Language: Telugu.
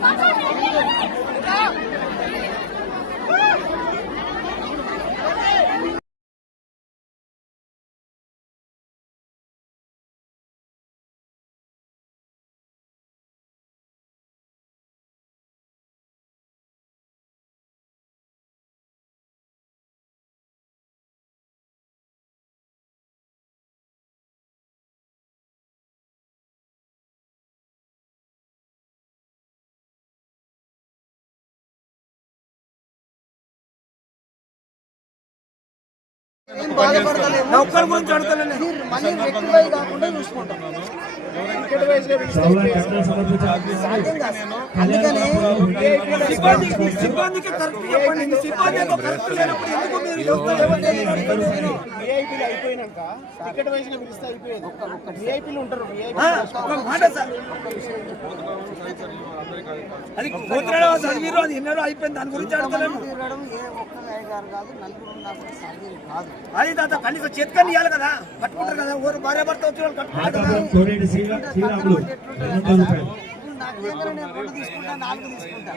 往上点接着背 ఒక్కరి గురించి అడగలేదు ఇది మనీ రెక్టిఫై కాకుండా చూసుకుంటాం. అందుకని సిబ్బంది సిబ్బందికి కరెక్ట్ చెప్పండి. సిబ్బంది ఏదో కరెక్ట్ లేనప్పుడు ఎందుకు మీరు చేస్తారు? విఐపీలు అయిపోయినాక టికెట్ వైజ్ పిలిస్తే అయిపోయేది. విఐపీలు ఉంటారు. అది గోత్రాల చదివిరు అది ఎన్నడూ అయిపోయింది. దాని గురించి ఏ ఒక్క కాదు నలుగురు కాదు. అది తాత కనీసం చేతికని ఇవ్వాలి కదా. పట్టుకుంటారు కదా. ఊరు భార్య భర్త వచ్చి వాళ్ళు కట్టుకుంటారు కదా. తీసుకుంటా నాలుగు తీసుకుంటా.